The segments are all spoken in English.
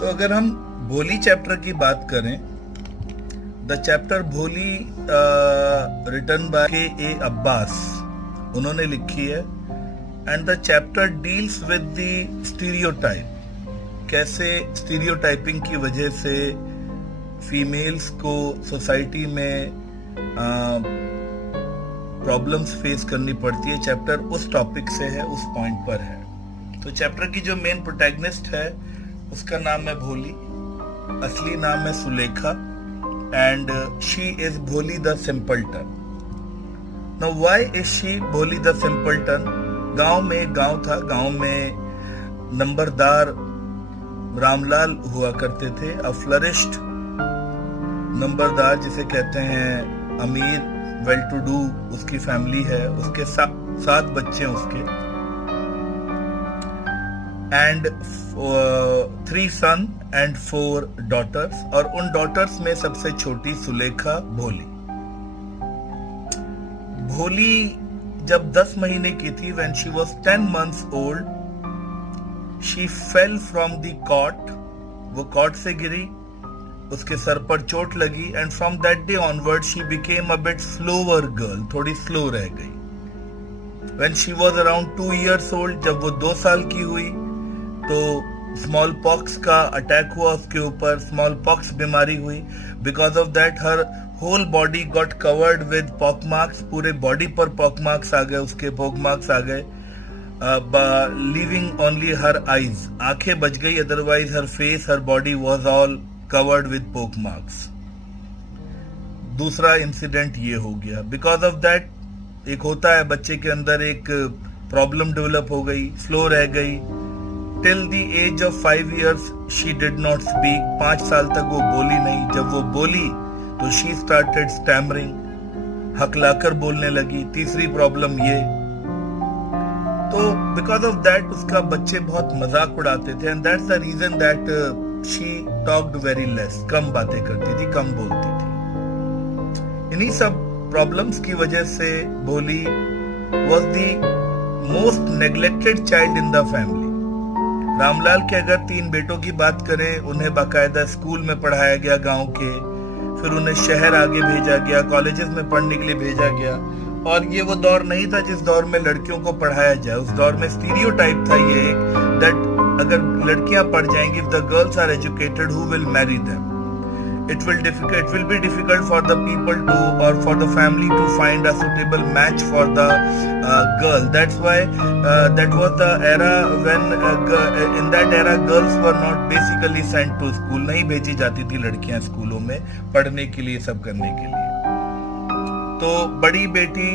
तो अगर हम भोली चैप्टर की बात करें, द चैप्टर भोली रिटन बाय के ए अब्बास, उन्होंने लिखी है। And the chapter deals with the stereotype, कैसे स्टीरियोटाइपिंग की वजह से फीमेल्स को सोसाइटी में प्रॉब्लम्स फेस करनी पड़ती है। चैप्टर उस टॉपिक से है, उस पॉइंट पर है। तो चैप्टर की जो मेन प्रोटैगनिस्ट है उसका नाम है भोली, असली नाम है सुलेखा, एंड शी इज भोली the simpleton. Now why is she भोली द सिंपलटन? गांव में एक गांव था, गांव में नंबरदार रामलाल हुआ करते थे। अ फ्लरिश्ड नंबरदार जिसे कहते हैं, अमीर, वेल टू डू उसकी फैमिली है, उसके 7 बच्चे हैं उसके, एंड 3 सन एंड 4 डॉटर्स, और उन डॉटर्स में सबसे छोटी सुलेखा भोली। भोली जब 10 महीने की थी, when she was 10 months old, she fell from the cot, वो कॉट से गिरी, उसके सर पर चोट लगी, and from that day onward she became a bit slower girl, थोड़ी स्लो रह गई। When she was around 2 years old, जब वो 2 साल की हुई तो स्मॉल पॉक्स का अटैक हुआ उसके ऊपर, स्मॉल पॉक्स बीमारी हुई। Because of that her whole body got covered with pock marks, पूरे बॉडी पर पॉक मार्क्स आ गए, उसके पॉक मार्क्स आ गए, लीविंग ओनली हर आईज, आंखें बच गई, otherwise her face, her body was all covered with पोक मार्क्स। दूसरा इंसिडेंट ये हो गया। बिकॉज ऑफ दैट एक होता है बच्चे के अंदर एक प्रॉब्लम डेवलप हो गई, स्लो रह गई। Till the age of 5 years she did not speak, 5 साल तक वो बोली नहीं। जब वो बोली तो शी स्टार्टेड स्टैमरिंग, हकलाकर बोलने लगी। तीसरी प्रॉब्लम ये, तो बिकॉज ऑफ दैट उसका बच्चे बहुत मजाक उड़ाते थे, and that's the reason that she talked very less, कम बातें करती थी, कम बोलती थी। इन्हीं सब प्रॉब्लम्स की वजह से भोली was the most neglected child in the family. Ramlal के अगर 3 बेटों की बात करें, उन्हें बाकायदा स्कूल में पढ़ाया गया गांव के, फिर उन्हें शहर आगे भेजा गया, कॉलेजेस में पढ़ने के लिए भेजा गया। और ये वो दौर नहीं था जिस दौर में लड़कियों को पढ़ाया जाए। उस दौर में स्टीरियोटाइप था ये दैट अगर लड़कियां पढ़ जाएंगी, if the girls are educated, who will marry them? It will be difficult for the people to, or for the family to find a suitable match for the girl. That's why that was the era when in that era girls were not basically sent to school. नहीं भेजी जाती थी लड़कियां स्कूलों में पढ़ने के लिए, सब करने के लिए। तो बड़ी बेटी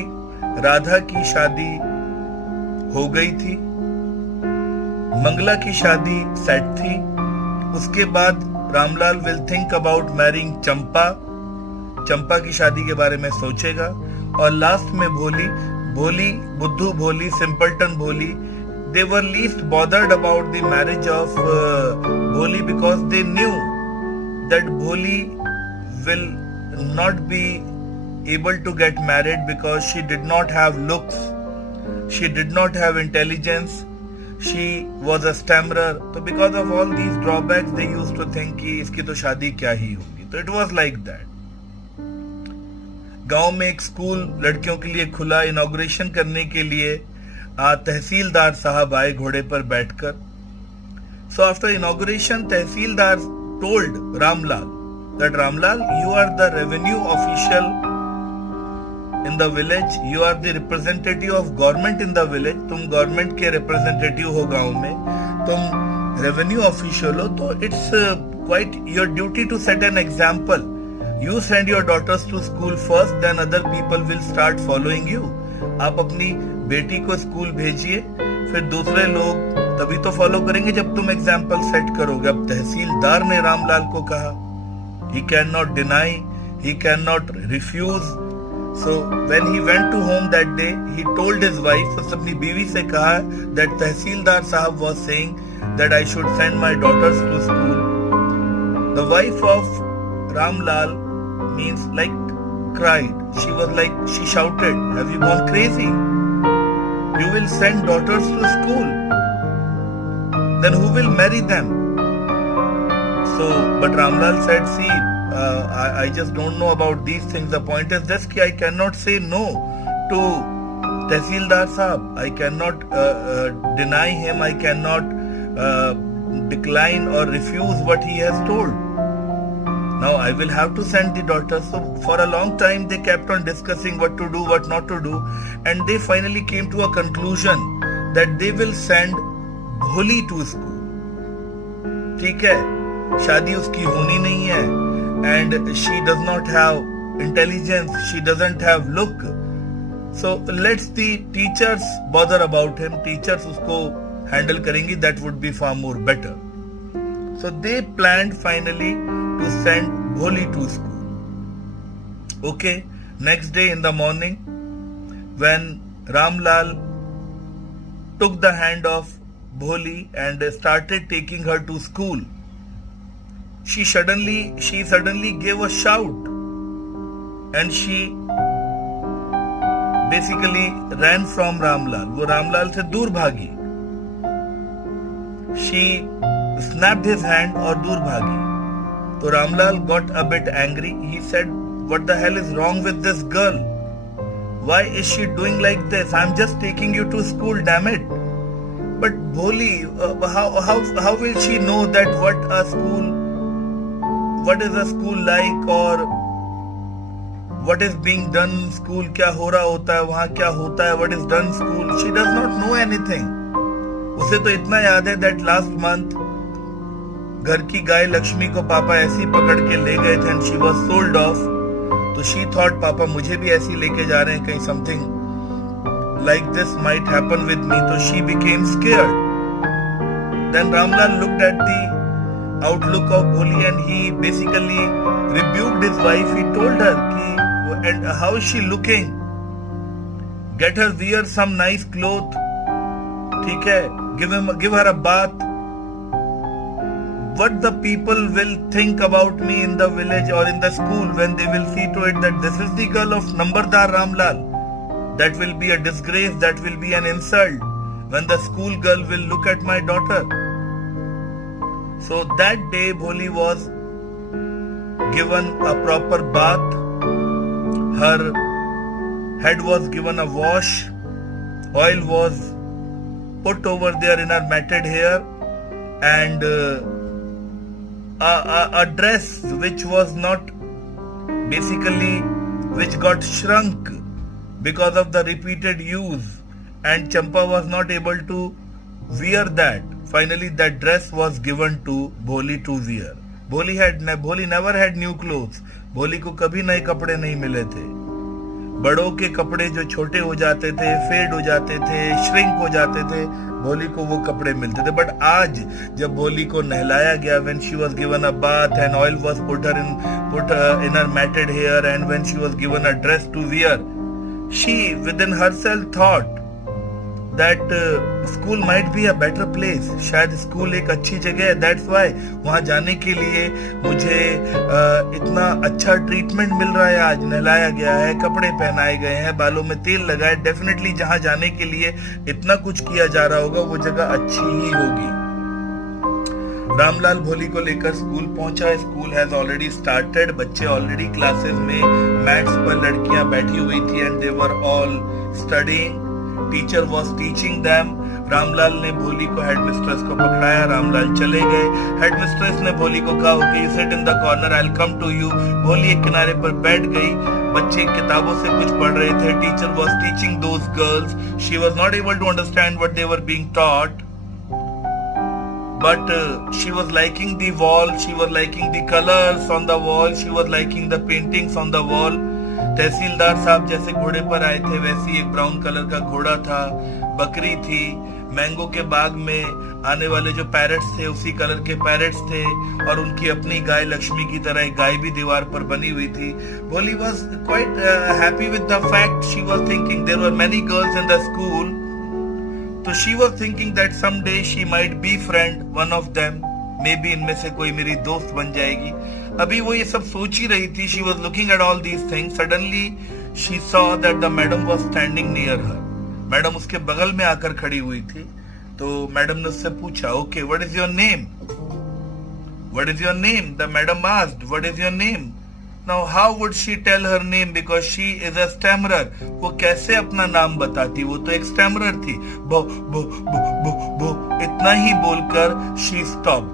राधा की शादी हो गई थी, मंगला की शादी सेट थी। उसके बाद Ramlal will think about marrying Champa, Champa की शादी के बारे में सोचेगा। और लास्ट में भोली, बुद्धू Bholi, simpleton Bholi, they were least bothered about the marriage of Bholi because they knew that Bholi will not be able to get married because she did not have looks, she did not have intelligence, she was a stammerer. तो because of all these drawbacks they used to think कि इसकी तो शादी क्या ही होगी। तो it was like that। गांव में एक स्कूल लड़कियों के लिए खुला, इनॉग्रेशन करने के लिए तहसीलदार साहब आए घोड़े पर बैठकर। So after inauguration, tehsildar told Ramlal that Ramlal, you are the revenue official in the village, you are the representative of government in the village, तुम गवर्नमेंट के रिप्रेजेंटेटिव हो गांव में, तुम रेवेन्यू ऑफिशियल हो, तो it's quite your duty to set an example. You send your daughters to school first, then other people will start following you. आप अपनी बेटी को स्कूल भेजिए, फिर दूसरे लोग तभी तो फॉलो करेंगे जब तुम एग्जाम्पल सेट करोगे। अब तहसीलदार ने रामलाल को कहा, he cannot deny, he cannot refuse. So when he went to home that day, he told his wife, उसने अपनी बीवी से कहा that तहसीलदार साहब was saying that I should send my daughters to school. The wife of Ramlal means like cried. She was like, she shouted, have you gone crazy? You will send daughters to school. Then who will marry them? So, but Ramlal said, see, I just don't know about these things. The point is this, कि I cannot say no to Tehsildar Sahab. I cannot deny him. I cannot decline or refuse what he has told. Now I will have to send the daughter. So for a long time they kept on discussing what to do, what not to do, and they finally came to a conclusion that they will send Bholi to school. ठीक है, शादी उसकी होनी नहीं है, and she does not have intelligence, she doesn't have look. So let's the teachers bother about him. Teachers उसको handle करेंगी. That would be far more better. So they planned finally to send Bholi to school. Okay, next day in the morning, when Ramlal took the hand of Bholi and started taking her to school, she suddenly gave a shout and she basically ran from Ramlal. वो रामलाल से दूर भागी. She snapped his hand और दूर भागी. So Ramlal got a bit angry. He said, what the hell is wrong with this girl? Why is she doing like this? I'm just taking you to school, damn it. But Bholi, how will she know that what is a school like, or what is being done in school? क्या हो रहा होता है वहाँ, क्या होता है, what is done in school? She does not know anything. उसे तो इतना याद है that last month घर की गाय लक्ष्मी को पापा ऐसी पकड़ के ले गए थे and she was sold off. तो she thought पापा मुझे भी ऐसी लेके जा रहे हैं, कहीं something like this might happen with me. So she became scared. Then Ramlal looked at the outlook of Bholi and he basically rebuked his wife. He told her, and how is she looking? Get her wear some nice cloth. ठीक है, give her a bath. What the people will think about me in the village or in the school when they will see to it that this is the girl of Nambardar Ramlal. That will be a disgrace, that will be an insult when the school girl will look at my daughter. So that day Bholi was given a proper bath. Her head was given a wash. Oil was put over there in her matted hair, and a dress which was not basically, which got shrunk because of the repeated use, and Champa was not able to wear that. Finally that dress was given to Bholi to wear. Bholi never had new clothes. Bholi को कभी नए कपड़े नहीं मिले थे. बड़ों के कपड़े जो छोटे हो जाते थे, फेड हो जाते थे, श्रिंक हो जाते थे, भोली को वो कपड़े मिलते थे. बट आज जब भोली को नहलाया गया, when she was given a bath and oil was put in her matted hair, and when she was given a dress to wear, she within herself thought that school might be a better place. शायद school एक अच्छी जगह है. That's why वहाँ जाने के लिए मुझे इतना अच्छा ट्रीटमेंट मिल रहा है. आज नहलाया गया है, कपड़े पहनाए गए हैं, बालों में तेल लगाए. डेफिनेटली जहाँ जाने के लिए इतना कुछ किया जा रहा होगा वो जगह अच्छी ही होगी. रामलाल भोली को लेकर स्कूल पहुंचा. School has already started. बच्चे ऑलरेडी क्लासेस में मैट्स पर लड़कियां बैठी हुई थी and they were all studying. Teacher was teaching them. Ramlal ने भोली को हेडमिस्ट्रेस को पकड़ाया. रामलाल चले गए. हेडमिस्ट्रेस ने भोली को कहा, okay you sit in the corner, I will come to you. Bholi एक किनारे पर बैठ गई. बच्चे किताबों से कुछ पढ़ रहे थे. Teacher was teaching those girls. She was not able to understand what they were being taught. But she was liking the wall, she was liking the colors on the wall, she was liking the paintings on the wall. तहसीलदार साहब जैसे घोड़े पर आए थे वैसी एक brown colour का घोड़ा था. बकरी थी. मैंगो के बाग में आने वाले जो पैरेट्स थे उसी कलर के पैरेट्स थे. और उनकी अपनी गाय लक्ष्मी की तरह एक गाय भी दीवार पर बनी हुई थी. भोली was quite happy with the fact. She was thinking there were many girls in the school. So she was thinking that someday she might befriend one of them. Maybe इनमें से कोई मेरी दोस्त बन जाएगी. अभी वो ये सब सोच ही रही थी. She was looking at all these things. Suddenly she saw that the madam was standing near her. Madam उसके बगल में आकर खड़ी हुई थी. तो मैडम ने उससे पूछा, okay, what is your name? What is your name? The madam asked, what is your name? Now how would she tell her name because she is a stammerer? वो कैसे अपना नाम बताती? वो तो एक stammerer थी. बो बो बो बो बो इतना ही बोलकर she stopped.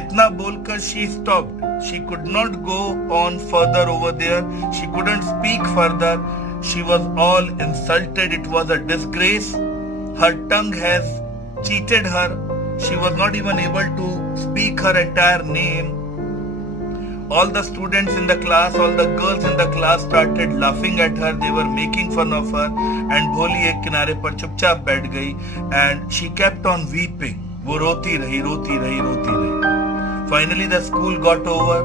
इतना बोलकर she stopped. She could not go on further over there. She couldn't speak further. She was all insulted. It was a disgrace. Her tongue has cheated her. She was not even able to speak her entire name. All the students in the class, all the girls in the class started laughing at her. They were making fun of her. And Bholi एक किनारे पर चुपचाप बैठ गई. And she kept on weeping. वो रोती रही, रोती रही, रोती रही. Finally the school got over.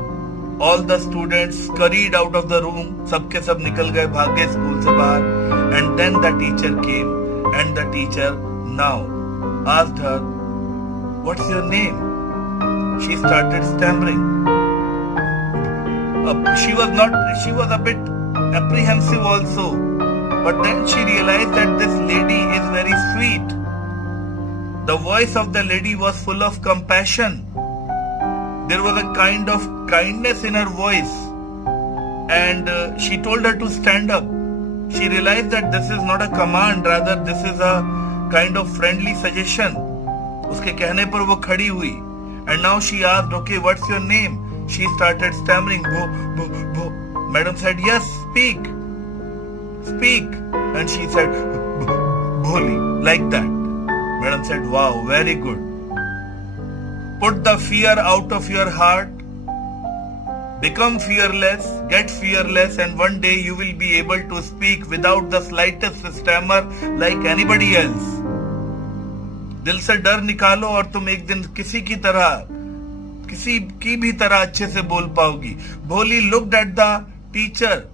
All the students scurried out of the room. सबके सब निकल गए, भाग गए स्कूल से बाहर. And then the teacher came. And the teacher now asked her, what's your name? She started stammering. She was a bit apprehensive also. But then she realized that this lady is very sweet. The voice of the lady was full of compassion. There was a kind of kindness in her voice. And she told her to stand up. She realized that this is not a command, rather this is a kind of friendly suggestion. उसके कहने पर वो खड़ी हुई. And now she asked, okay, what's your name? She started stammering. Bho, bho, bho. Madam said, yes, speak. Speak. And she said, Bholi, like that. Madam said, wow, very good. Put the fear out of your heart. Become fearless, get fearless, and one day you will be able to speak without the slightest stammer like anybody else. दिल से डर निकालो और तुम एक दिन किसी की भी तरह अच्छे से बोल पाओगी. Bholi looked at the teacher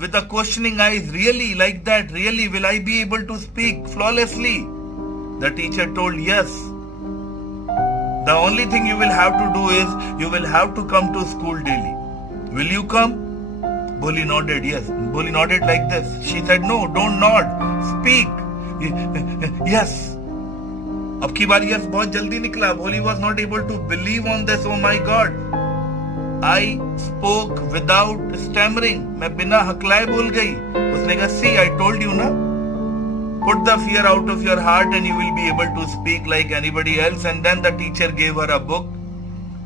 with a questioning eyes. Really, like that? Really, will I be able to speak flawlessly? The teacher told, yes. The only thing you will have to do is you will have to come to school daily. Will you come? Bholi nodded, yes. Bholi nodded like this. She said, no, don't nod. Speak. Yes. अब की बार yes बहुत जल्दी निकला. Bholi was not able to believe on this. Oh my God. I spoke without stammering. मैं बिना हकलाए बोल गई. उसने कहा, see, I told you ना. Put the fear out of your heart and you will be able to speak like anybody else. And then the teacher gave her a book.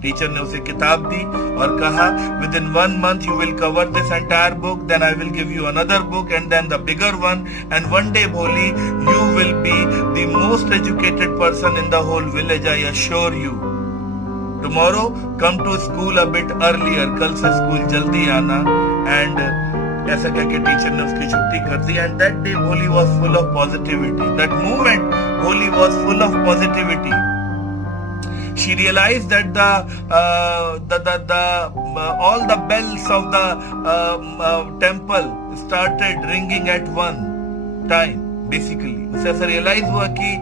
Teacher ने उसे किताब दी और कहा, within 1 month you will cover this entire book, then I will give you another book and then the bigger one, and one day Bholi, you will be the most educated person in the whole village, I assure you. Tomorrow come to school a bit earlier, कल से school जल्दी आना. And ऐसा कहकर teacher ने उसकी छुट्टी कर दी. And that day Bholi was full of positivity. That moment Bholi was full of positivity. She realized that all the bells of the temple started ringing at one time. Basically, उसे ऐसा realize हुआ कि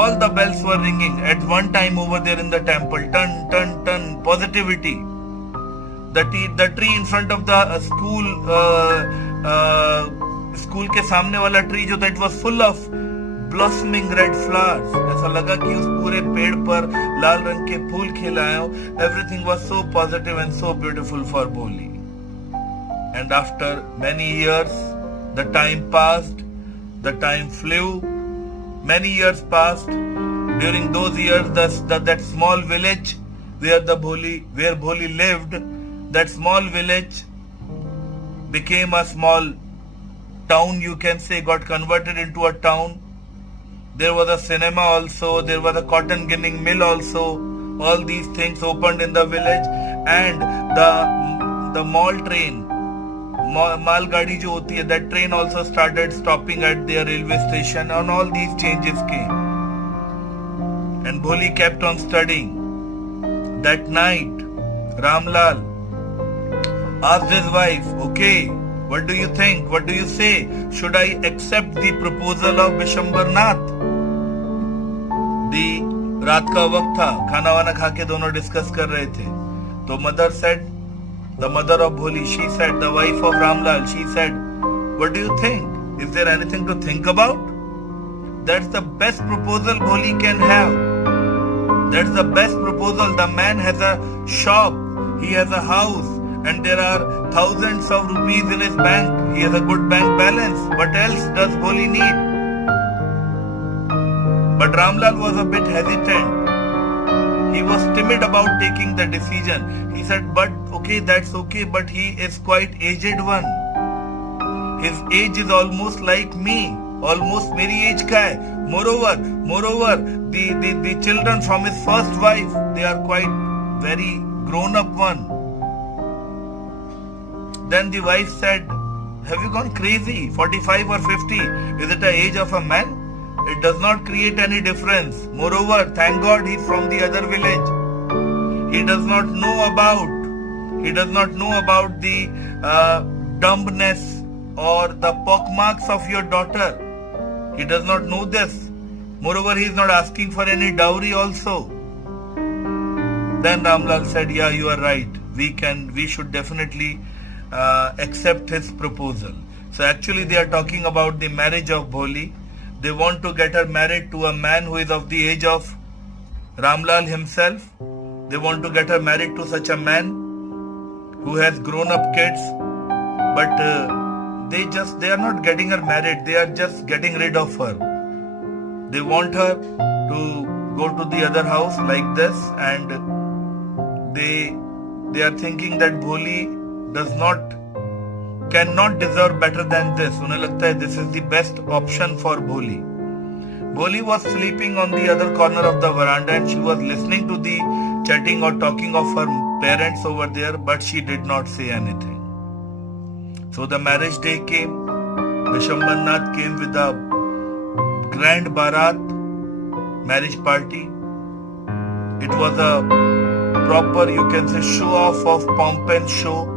all the bells were ringing at one time over there in the temple. Turn, turn, turn. Positivity. The tree in front of the school के सामने वाला tree जो था, it was full of blossoming red flowers. ऐसा लगा कि उस पूरे पेड़ पर लाल रंग के फूल खिल आए हो. Everything was so positive and so beautiful for Bholi. And after many years, the time passed, the time flew. Many years passed. During those years, that small village where Bholi lived, that small village became a small town, you can say, got converted into a town. There was a cinema also, there was a cotton ginning mill also. All these things opened in the village, and the mall train, माल गाड़ी जो होती है, that train also started stopping at their railway station, and all these changes came. And Bholi kept on studying. That night, Ramlal asked his wife, okay, what do you think? What do you say? Should I accept the proposal of Bishambar Nath? रात का वक्त था, खाना वाना खा के दोनों discuss कर रहे थे. तो mother said, the mother of Bholi, she said, the wife of Ramlal, she said, what do you think? Is there anything to think about? That's the best proposal Bholi can have. That's the best proposal. The man has a shop, he has a house, and there are thousands of rupees in his bank. He has a good bank balance. What else does Bholi need? But Ramlal was a bit hesitant. He was timid about taking the decision. He said, but okay, that's okay, but he is quite aged one. His age is almost like me. Almost मेरी age का है. Moreover, the children from his first wife, they are quite very grown up one. Then the wife said, have you gone crazy? 45 or 50? Is it the age of a man? It does not create any difference. Moreover, thank God he's from the other village. He does not know about the dumbness or the pockmarks of your daughter. He does not know this. Moreover, he is not asking for any dowry also. Then Ramlal said, yeah, you are right. We should definitely accept his proposal. So actually they are talking about the marriage of Bholi. They want to get her married to a man who is of the age of Ramlal himself. They want to get her married to such a man who has grown up kids. But they are not getting her married. They are just getting rid of her. They want her to go to the other house like this, and they are thinking that Bholi cannot deserve better than this. उन्हें लगता है this is the best option for Bholi. Bholi was sleeping on the other corner of the veranda and she was listening to the chatting or talking of her parents over there, but she did not say anything. So the marriage day came. Bishambar Nath came with a grand Bharat marriage party. It was a proper, you can say, show off of pomp and show.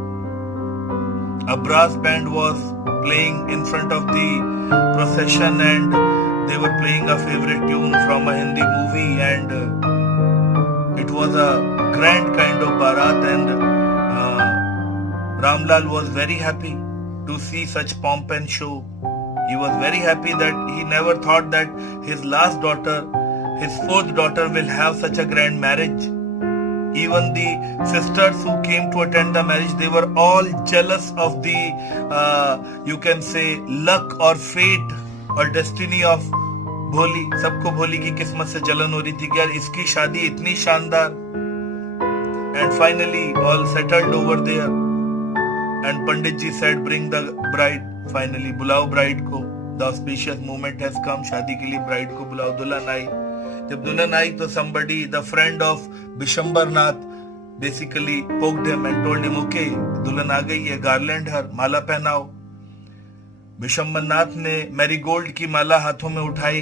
A brass band was playing in front of the procession and they were playing a favorite tune from a Hindi movie, and it was a grand kind of Bharat, and Ramlal was very happy to see such pomp and show. He was very happy that he never thought that his last daughter, his fourth daughter, will have such a grand marriage. Even the sisters who came to attend the marriage, they were all jealous of the, you can say, luck or fate or destiny of Bholi. सबको भोली की किस्मत से जलन हो रही थी कि यार इसकी शादी इतनी शानदार. And finally all settled over there. And Pandit ji said, bring the bride. Finally, बुलाओ bride को. The auspicious moment has come. शादी के लिए bride को बुलाओ. दुल्हन आई. जब दुल्हन आई तो somebody, the friend of Bishambar Nath, basically poked him and told him, okay, दुल्हन आ गई है, garland her, माला पहनाओ. Bishambar Nath ने marigold की माला हाथों में उठाई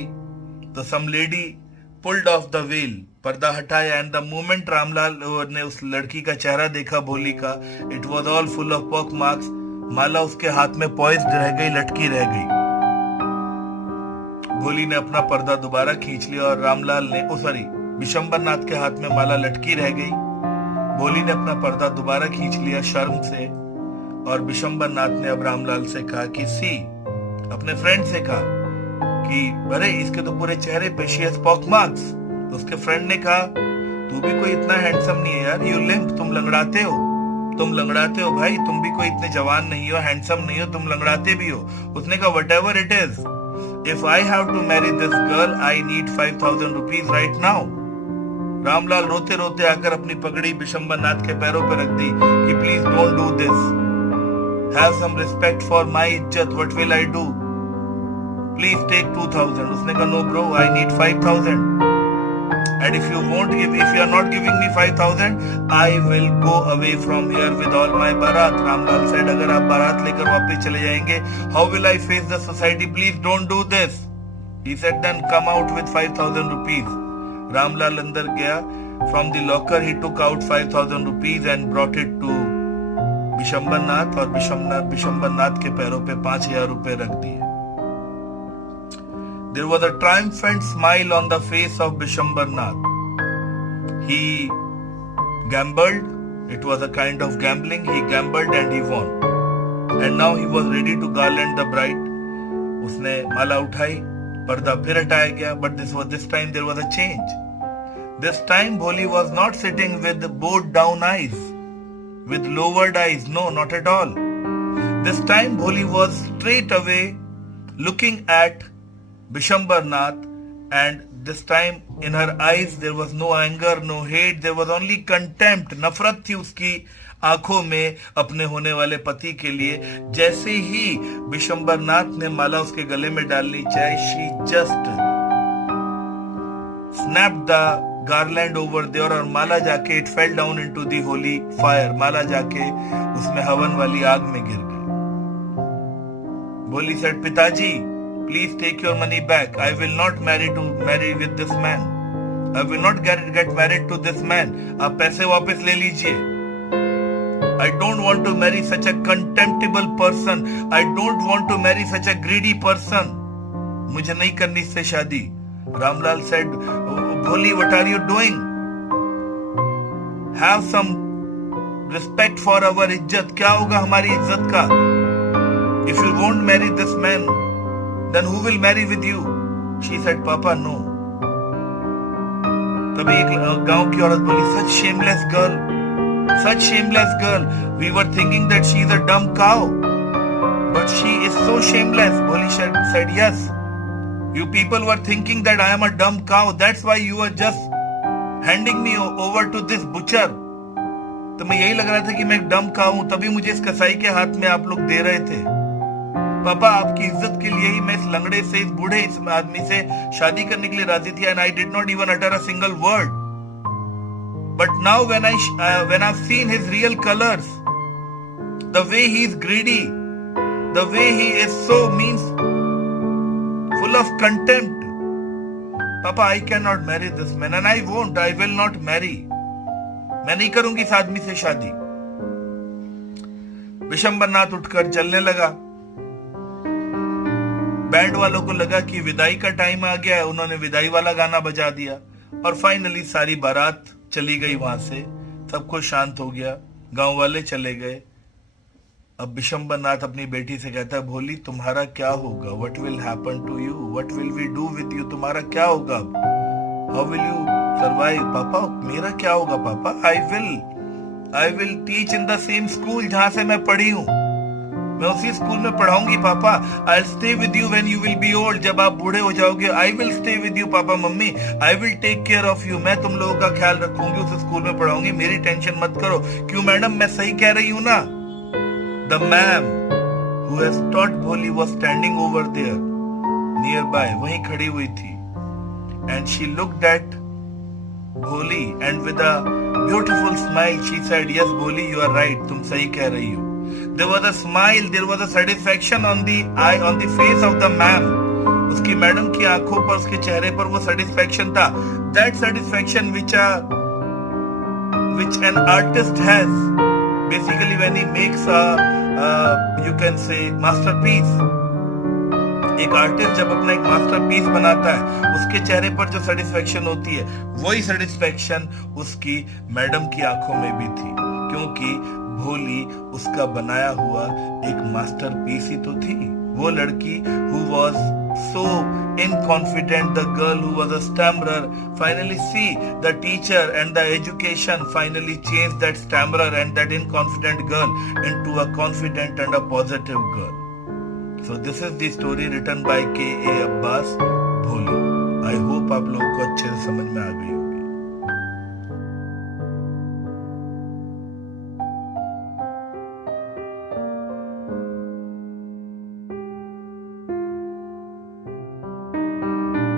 तो some lady pulled off the veil, पर्दा हटाया, and the moment रामलाल ने उस लड़की का चेहरा देखा भोली का, it was all full of pock marks. माला उसके हाथ में poised रह गई, लटकी रह गई. भोली ने अपना पर्दा दोबारा खींच लिया और रामलाल ने बिशंबर नाथ के हाथ में माला लटकी रह गई. भोली ने अपना पर्दा दोबारा खींच लिया शर्म से, और बिशंबर नाथ ने अब रामलाल से कहा कि अपने फ्रेंड से कहा कि अरे इसके तो पूरे चेहरे पे शी हैज पॉक मार्क्स. तो उसके फ्रेंड ने कहा तू भी कोई इतना हैंडसम नहीं है यार, यू लिम्प, तुम लंगड़ाते हो भाई, तुम भी कोई इतने जवान नहीं हो, हैंडसम नहीं हो, तुम लंगड़ाते भी हो. उसने कहा whatever it is, if I have to marry this girl, I need 5,000 rupees right now. Ramlal रोते रोते आकर अपनी पगड़ी बिशंबर नाथ के पैरों पर रख दी कि please don't do this, have some respect for my इज्जत, what will I do, please take 2,000. उसने कहा no bro, I need 5,000, and if you are not giving me 5,000, I will go away from here with all my barat. Ramlal said, अगर आप बारात लेकर वापस चले जाएंगे, how will I face the society? Please don't do this. He said, then come out with 5,000 rupees. Ramlal अंदर गया. From the locker he took out 5,000 rupees and brought it to Bishambar नाथ, और बिशंबर नाथ के पैरों पे 5,000 रुपए रख दिए. There was a triumphant smile on the face of Bishambar Nath. He gambled. It was a kind of gambling. He gambled and he won. And now he was ready to garland the bride. उसने माला उठाई, पर्दा फिर हटाया गया. But this time there was a change. This time Bholi was not sitting with bowed down eyes, with lowered eyes. No, not at all. This time Bholi was straight away looking at Bishambar Nath, and this time in her eyes there was no anger, no hate, there was only contempt. नफरत थी उसकी आंखों में अपने होने वाले पति के लिए. जैसे ही बिशंबर नाथ ने माला उसके गले में डालनी चाहिए, she just snapped the garland over there, और माला जाके it fell down into the holy fire. माला जाके उसमें हवन वाली आग में गिर गई. Bholi said, पिताजी, please take your money back. I will not marry with this man. I will not get married to this man. आप पैसे वापस ले लीजिए. I don't want to marry such a contemptible person. I don't want to marry such a greedy person. मुझे नहीं करनी इससे शादी. Ramlal said, Bholi, what are you doing? Have some respect for our इज्जत. क्या होगा हमारी इज्जत का? If you won't marry this man, then who will marry with you? She said, Papa, no. तभी एक गांव की औरत बोली, such shameless girl, such shameless girl. We were thinking that she is a dumb cow, but she is so shameless. Bholi said, yes. You people were thinking that I am a dumb cow. That's why you were just handing me over to this butcher. तो मैं यही लग रहा था कि मैं एक डम काऊ हूं, तभी मुझे इस कसाई के हाथ में आप लोग दे रहे थे. पापा, आपकी इज्जत के लिए ही मैं इस लंगड़े से, इस बूढ़े इस आदमी से शादी करने के लिए राजी थी. And I did not even utter a single word. But now when I've seen his real colors, the way he is greedy, the way he is so full of contempt. Papa, I cannot marry this man, and I won't. I will not marry. मैं नहीं करूंगी इस आदमी से शादी. बिशंबर नाथ उठकर चलने लगा. बैंड वालों को लगा कि विदाई का टाइम आ गया है. उन्होंने विदाई वाला गाना बजा दिया और फाइनली सारी बारात चली गई वहां से. सब कुछ शांत हो गया. गांव वाले चले गए. अब बिशंबर नाथ अपनी बेटी से कहता है, भोली, तुम्हारा क्या होगा? What will happen to you? What will we do with you? तुम्हारा क्या होगा? How will you survive? पापा, मेरा क्या होगा पापा? I will teach in the same school जहां से मैं पढ़ी हूँ. मैं उसी स्कूल में पढ़ाऊंगी पापा. I'll stay with you when you will be old. जब आप बूढ़े हो जाओगे, I will stay with you papa mummy. I will take care of you. मैं तुम लोगों का ख्याल रखूंगी, उस स्कूल में पढ़ाऊंगी. मेरी टेंशन मत करो. क्यों मैडम, मैं सही कह रही हूँ ना? The ma'am who has taught Bholi was standing over there nearby. वहीं खड़ी हुई थी. And she looked at Bholi and with a beautiful smile she said, yes Bholi, you are right. तुम सही कह रही हो. There was a smile, there was a satisfaction on the face of the ma'am. उसकी madam की आंखों पर, उसके चेहरे पर वो satisfaction था. That satisfaction which an artist has basically when he makes you can say masterpiece. एक आर्टिस्ट जब अपना एक मास्टरपीस बनाता है, उसके चेहरे पर जो सेटिस्फेक्शन होती है, वही सेटिस्फेक्शन उसकी मैडम की आंखों में भी थी. क्योंकि भोली उसका बनाया हुआ एक मास्टरपीस ही तो थी. वो लड़की who was so inconfident, the girl who was a stammerer, finally see the teacher and the education finally changed that stammerer and that inconfident girl into a confident and a positive girl. So this is the story written by K.A. Abbas, Bholi. I hope आप लोगों को अच्छे से समझ में आ गई.